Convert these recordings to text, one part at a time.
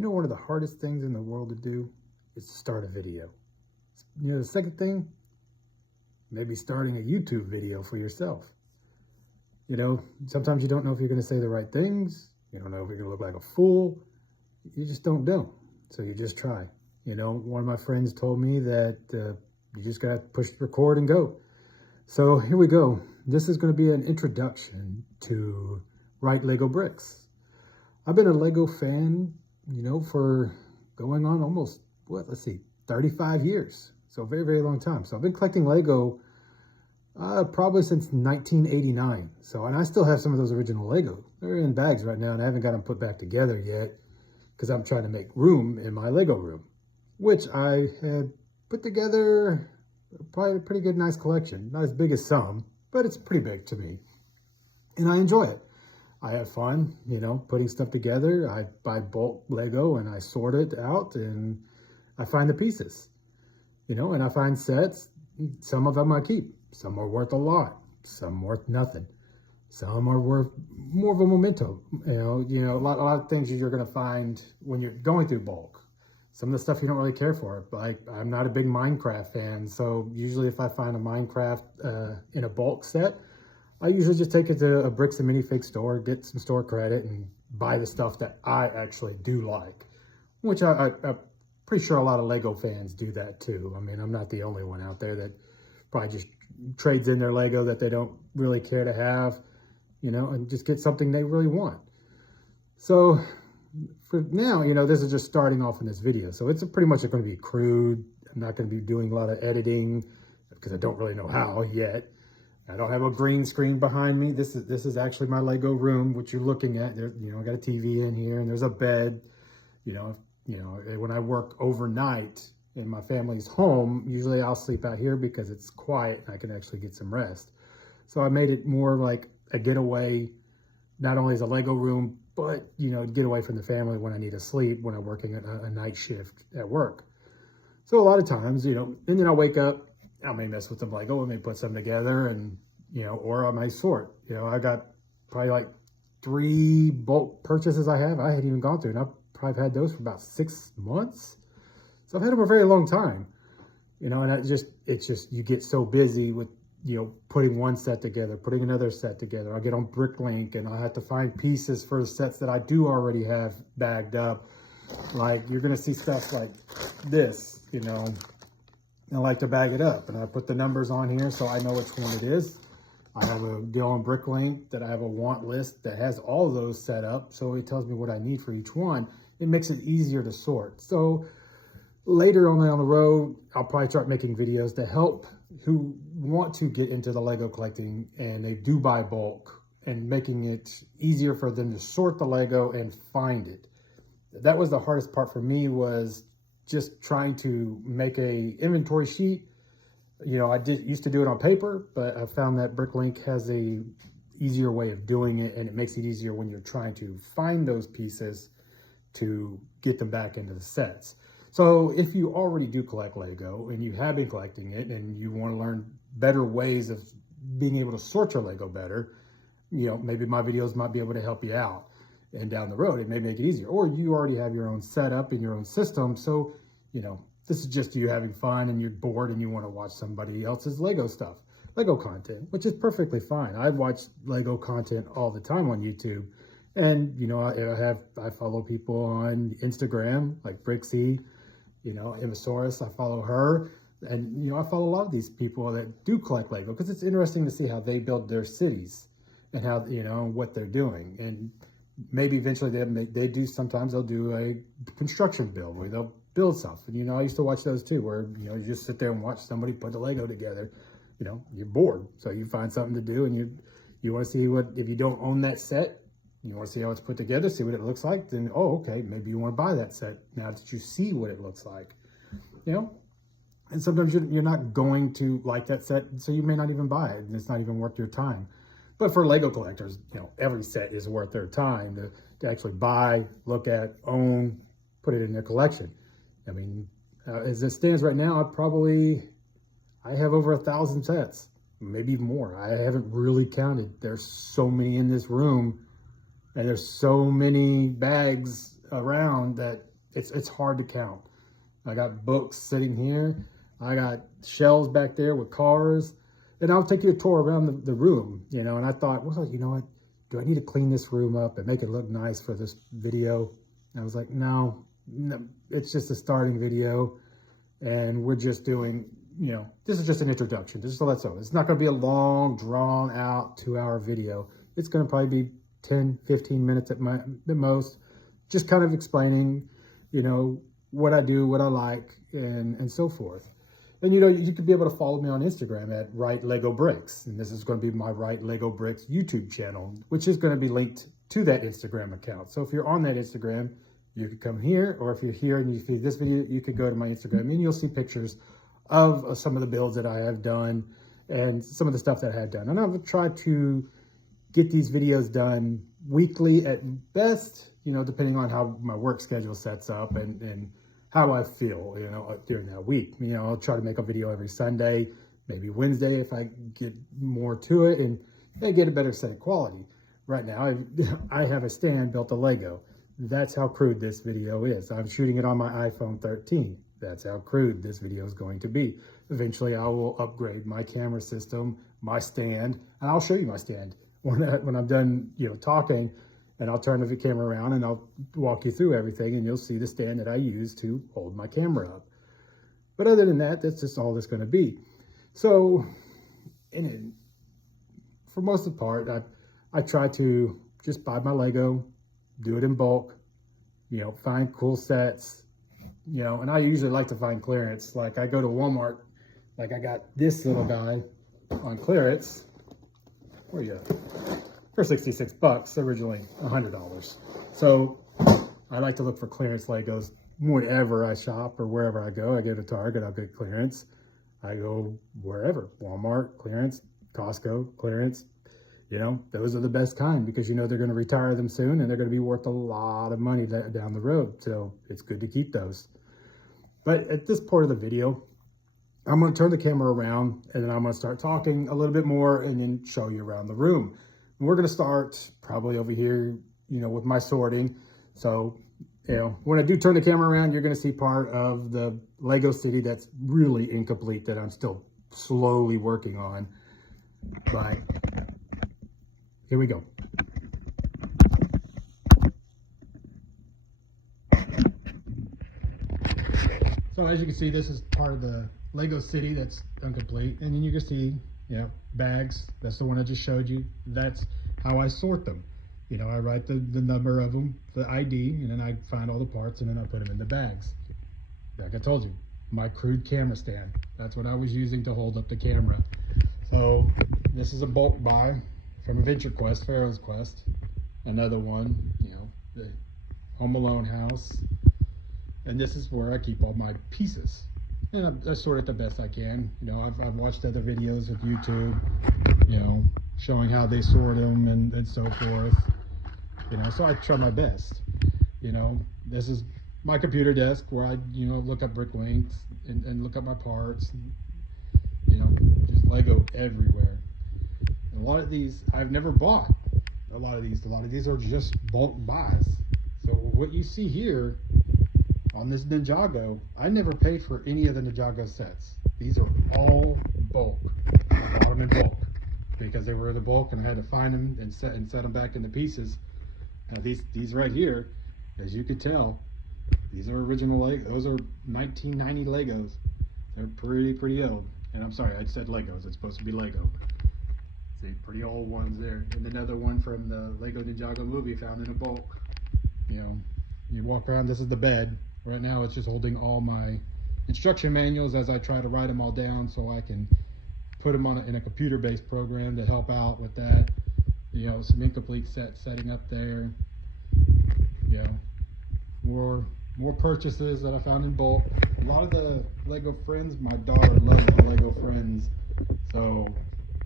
You know, one of the hardest things in the world to do is to start a video. You know, the second thing, maybe starting a YouTube video for yourself. You know, sometimes you don't know if you're going to say the right things. You don't know if you're going to look like a fool. You just don't know. So you just try. You know, one of my friends told me that you just got to push record and go. So here we go. This is going to be an introduction to Right Lego Bricks. I've been a Lego fan, you know, for going on almost, 35 years. So very, very long time. So I've been collecting Lego probably since 1989. So, and I still have some of those original Lego. They're in bags right now, and I haven't got them put back together yet because I'm trying to make room in my Lego room, which I had put together probably a pretty good, nice collection. Not as big as some, but it's pretty big to me. And I enjoy it. I have fun, you know, putting stuff together. I buy bulk Lego and I sort it out and I find the pieces, you know, and I find sets. Some of them I keep. Some are worth a lot. Some worth nothing. Some are worth more of a memento. You know, a lot of things you're going to find when you're going through bulk. Some of the stuff you don't really care for. Like, I'm not a big Minecraft fan, so usually if I find a Minecraft in a bulk set, I usually just take it to a Bricks and Minifig store, get some store credit, and buy the stuff that I actually do like, which I'm pretty sure a lot of Lego fans do that too. I mean, I'm not the only one out there that probably just trades in their Lego that they don't really care to have, you know, and just get something they really want. So for now, you know, this is just starting off in this video. So it's pretty much going to be crude. I'm not going to be doing a lot of editing because I don't really know how yet. I don't have a green screen behind me. This is actually my Lego room, which you're looking at. There, you know, I got a TV in here, and there's a bed. You know, when I work overnight in my family's home, usually I'll sleep out here because it's quiet and I can actually get some rest. So I made it more like a getaway, not only as a Lego room, but, you know, get away from the family when I need to sleep, when I'm working a night shift at work. So a lot of times, you know, and then I'll wake up, I may mess with some Lego, I may put some together and, you know, or I may sort. You know, I got probably like 3 bulk purchases I hadn't even gone through, and I've probably had those for about 6 months. So I've had them a very long time, you know, and it's just, you get so busy with, you know, putting one set together, putting another set together. I'll get on Bricklink and I'll have to find pieces for the sets that I do already have bagged up. Like, you're going to see stuff like this, you know, I like to bag it up, and I put the numbers on here so I know which one it is. I have a deal on Bricklink that I have a want list that has all of those set up, so it tells me what I need for each one. It makes it easier to sort. So later on the road, I'll probably start making videos to help who want to get into the Lego collecting and they do buy bulk, and making it easier for them to sort the Lego and find it. That was the hardest part for me, was just trying to make a inventory sheet. You know, I used to do it on paper, but I found that Bricklink has a easier way of doing it, and it makes it easier when you're trying to find those pieces to get them back into the sets. So if you already do collect Lego and you have been collecting it and you want to learn better ways of being able to sort your Lego better, you know, maybe my videos might be able to help you out. And down the road, it may make it easier. Or you already have your own setup in your own system. So, you know, this is just you having fun and you're bored and you want to watch somebody else's Lego stuff, Lego content, which is perfectly fine. I watch Lego content all the time on YouTube. And, you know, I follow people on Instagram, like Brixie, you know, Immosaurus, I follow her. And, you know, I follow a lot of these people that do collect Lego because it's interesting to see how they build their cities and how, you know, what they're doing. And maybe eventually sometimes they'll do a construction build where they'll build stuff. And, you know, I used to watch those too, where, you know, you just sit there and watch somebody put the Lego together. You know, you're bored. So you find something to do, and you want to see what, if you don't own that set, you want to see how it's put together, see what it looks like, then, oh, okay, maybe you want to buy that set now that you see what it looks like, you know? And sometimes you're not going to like that set, so you may not even buy it, and it's not even worth your time. But for Lego collectors, you know, every set is worth their time to actually buy, look at, own, put it in their collection. I mean, as it stands right now, I have over 1,000 sets, maybe even more. I haven't really counted. There's so many in this room, and there's so many bags around that it's hard to count. I got books sitting here. I got shelves back there with cars. And I'll take you a tour around the room, you know, and I thought, well, you know what? Do I need to clean this room up and make it look nice for this video? And I was like, no, it's just a starting video. And we're just doing, you know, this is just an introduction. Just to let know. It's not going to be a long, drawn out 2-hour video. It's going to probably be 10, 15 minutes at the most. Just kind of explaining, you know, what I do, what I like, and so forth. And, you know, you could be able to follow me on Instagram at Wright Lego Bricks. And this is going to be my Wright Lego Bricks YouTube channel, which is going to be linked to that Instagram account. So if you're on that Instagram, you could come here, or if you're here and you see this video, you could go to my Instagram and you'll see pictures of some of the builds that I have done and some of the stuff that I had done. And I've tried to get these videos done weekly at best, you know, depending on how my work schedule sets up and how I feel, you know, during that week. You know, I'll try to make a video every Sunday, maybe Wednesday if I get more to it and get a better set of quality. Right now, I have a stand built of Lego. That's how crude this video is. I'm shooting it on my iPhone 13. That's how crude this video is going to be. Eventually, I will upgrade my camera system, my stand, and I'll show you my stand when I'm done, you know, talking. And I'll turn the camera around and I'll walk you through everything and you'll see the stand that I use to hold my camera up. But other than that, that's just all that's going to be. So, for most of the part, I try to just buy my Lego, do it in bulk, you know, find cool sets, you know, and I usually like to find clearance. Like I go to Walmart, like I got this little guy on clearance. Where you at? For 66 bucks, originally $100. So I like to look for clearance Legos whenever I shop or wherever I go. I go to Target, I'll get clearance. I go wherever, Walmart, clearance, Costco, clearance. You know, those are the best kind because you know they're going to retire them soon and they're going to be worth a lot of money down the road. So it's good to keep those. But at this part of the video, I'm going to turn the camera around and then I'm going to start talking a little bit more and then show you around the room. And we're going to start probably over here, you know, with my sorting. So, you know, when I do turn the camera around, you're going to see part of the Lego city that's really incomplete that I'm still slowly working on. But here we go. So as you can see, this is part of the Lego city that's incomplete. And then you can see, you know, bags. That's the one I just showed you. That's how I sort them. You know, I write the number of them, the ID, and then I find all the parts and then I put them in the bags. Like I told you, my crude camera stand. That's what I was using to hold up the camera. So this is a bulk buy from Adventure Quest, Pharaoh's Quest. Another one, you know, the Home Alone house. And this is where I keep all my pieces. And I sort it the best I can. You know, I've watched other videos of YouTube, you know, showing how they sort them and so forth. You know, so I try my best. You know, this is my computer desk where I, you know, look up brick links and look up my parts. And, you know, just Lego everywhere. And a lot of these I've never bought. A lot of these are just bulk buys. So what you see here on this Ninjago, I never paid for any of the Ninjago sets. These are all bulk. I bought them in bulk because they were the bulk and I had to find them and set them back into pieces. Now these right here, as you could tell, these are original Lego. Those are 1990 Legos. They're pretty old. And I'm sorry, I said Legos. It's supposed to be Lego. See, pretty old ones there. And another one from the Lego Ninjago movie found in a bulk. You know, you walk around, this is the bed. Right now it's just holding all my instruction manuals as I try to write them all down so I can put them in a computer-based program to help out with that. You know, some incomplete setting up there. You know, more purchases that I found in bulk. A lot of the Lego Friends, my daughter loves the Lego Friends, so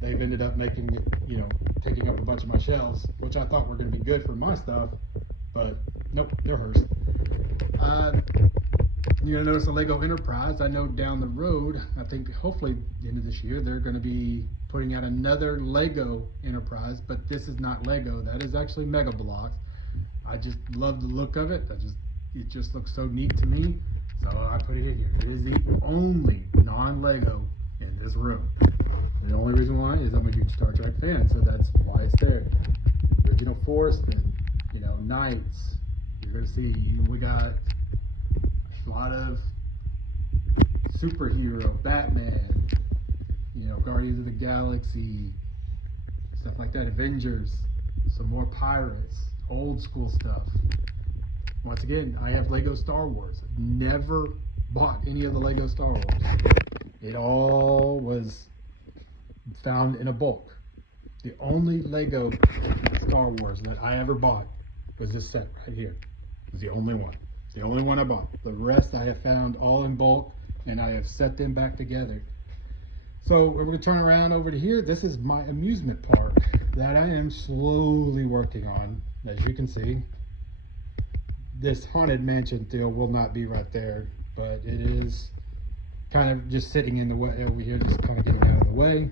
they've ended up making it, you know, taking up a bunch of my shelves, which I thought were going to be good for my stuff, but nope, they're hers. You're going to notice the Lego Enterprise. I know down the road, I think hopefully the end of this year, they're going to be putting out another Lego Enterprise, but this is not Lego. That is actually Mega Bloks. I just love the look of it. it just looks so neat to me, so I put it in here. It is the only non-Lego in this room. And the only reason why is I'm a huge Star Trek fan, so that's why it's there. Original Force, and you know, Knights. You're gonna see we got a lot of superhero, Batman, you know, Guardians of the Galaxy, stuff like that, Avengers, some more pirates, old school stuff. Once again, I have Lego Star Wars. Never bought any of the Lego Star Wars. It all was found in a bulk. The only Lego Star Wars that I ever bought was this set right here. It was the only one. The only one I bought. The rest I have found all in bulk, and I have set them back together. So we're going to turn around over to here. This is my amusement park that I am slowly working on. As you can see, this Haunted Mansion deal will not be right there, but it is kind of just sitting in the way over here, just kind of getting out of the way.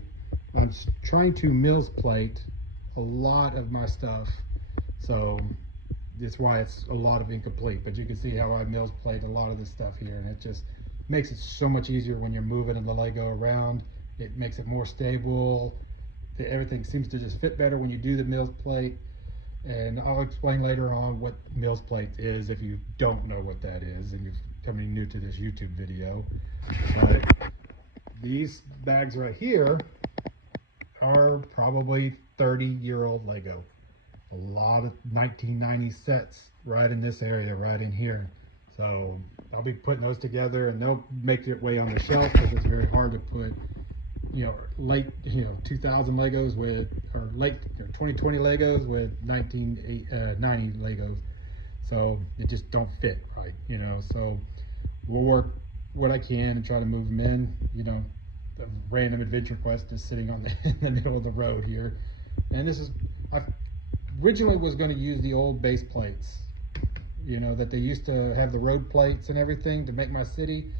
I'm trying to Mills plate a lot of my stuff, so that's why it's a lot of incomplete. But you can see how I Mills plate a lot of this stuff here, and it just makes it so much easier when you're moving the Lego around. It makes it more stable. Everything seems to just fit better when you do the Mills plate. And I'll explain later on what Mills plate is if you don't know what that is and you're coming new to this YouTube video. But these bags right here are probably 30-year-old Lego. A lot of 1990 sets right in this area, right in here. So I'll be putting those together, and they'll make their way on the shelf because it's very hard to put, you know, late, you know, 2000 Legos with, or late 2020 Legos with 1990 Legos. So it just don't fit right, you know. So we'll work what I can and try to move them in. You know, the random Adventure Quest is sitting on in the middle of the road here. And this is, I originally was going to use the old base plates, you know, that they used to have the road plates and everything to make my city,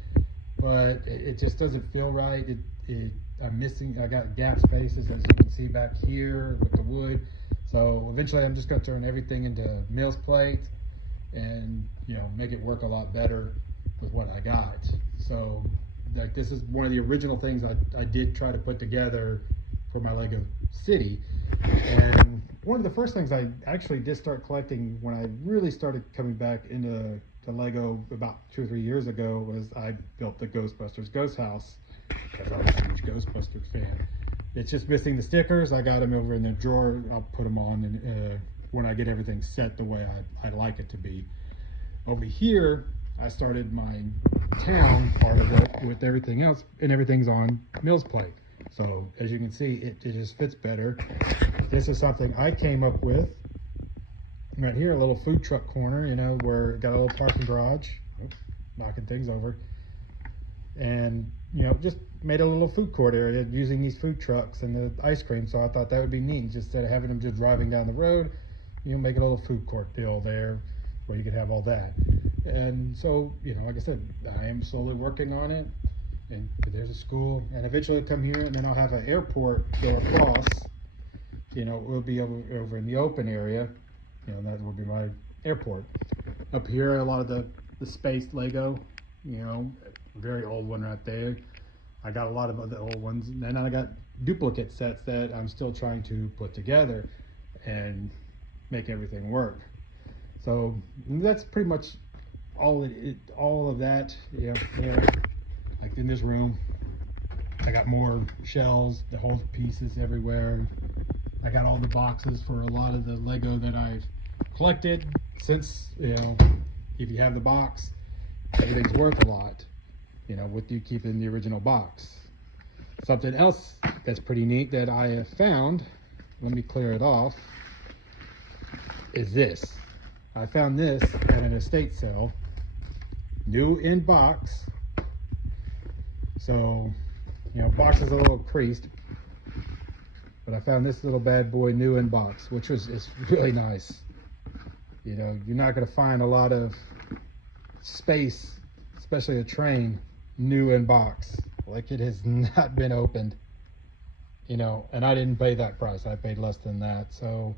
but it just doesn't feel right. I'm missing, I got gap spaces, as you can see back here with the wood. So eventually I'm just going to turn everything into Mills plate and, you know, make it work a lot better with what I got. So like, this is one of the original things I did try to put together for my Lego city. And one of the first things I actually did start collecting when I really started coming back into Lego about 2 or 3 years ago was I built the Ghostbusters Ghost House, because I was a huge Ghostbusters fan. It's just missing the stickers. I got them over in the drawer. I'll put them on and, when I get everything set the way I like it to be. Over here, I started my town part of it with everything else, and everything's on Mills plate. So as you can see, it just fits better. This is something I came up with. Right here, a little food truck corner, you know, where it got a little parking garage. Oops, knocking things over. And, you know, just made a little food court area using these food trucks and the ice cream. So I thought that would be neat. Just instead of having them just driving down the road, you know, make a little food court deal there where you could have all that. And so, you know, like I said, I am slowly working on it. And there's a school, and eventually I'll come here, and then I'll have an airport go across. You know, we'll be over in the open area. You know, that will be my airport. Up here, a lot of the space Lego, you know, very old one right there. I got a lot of other old ones, and then I got duplicate sets that I'm still trying to put together and make everything work. So that's pretty much all of that. Yeah, there. Like in this room, I got more shells, the whole pieces everywhere. I got all the boxes for a lot of the Lego that I've collected, since, you know, if you have the box, everything's worth a lot, you know, with you keeping the original box. Something else that's pretty neat that I have found, let me clear it off, is this. I found this at an estate sale, new in box. So, you know, box is a little creased, but I found this little bad boy new in box, which is really nice. You know, you're not going to find a lot of space, especially a train, new in box. Like, it has not been opened, you know, and I didn't pay that price. I paid less than that. So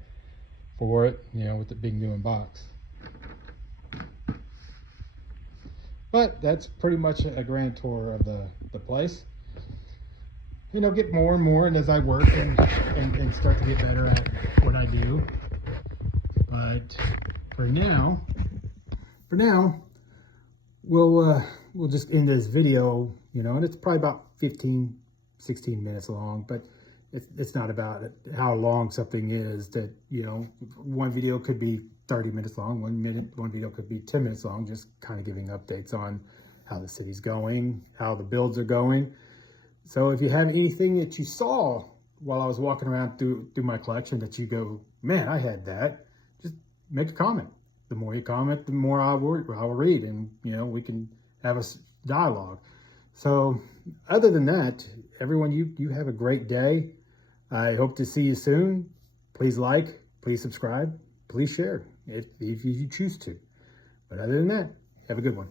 for it, you know, with it being new in box. But that's pretty much a grand tour of the place. You know, get more and more, and as I work and start to get better at what I do. But for now, we'll just end this video, you know, and it's probably about 15, 16 minutes long, but it's not about how long something is. That, you know, one video could be 30 minutes long, one video could be 10 minutes long, just kind of giving updates on how the city's going, how the builds are going. So if you have anything that you saw while I was walking around through my collection that you go, man, I had that, just make a comment. The more you comment, the more I will read, and, you know, we can have a dialogue. So other than that, everyone, you have a great day. I hope to see you soon. Please like, please subscribe, please share if you choose to. But other than that, have a good one.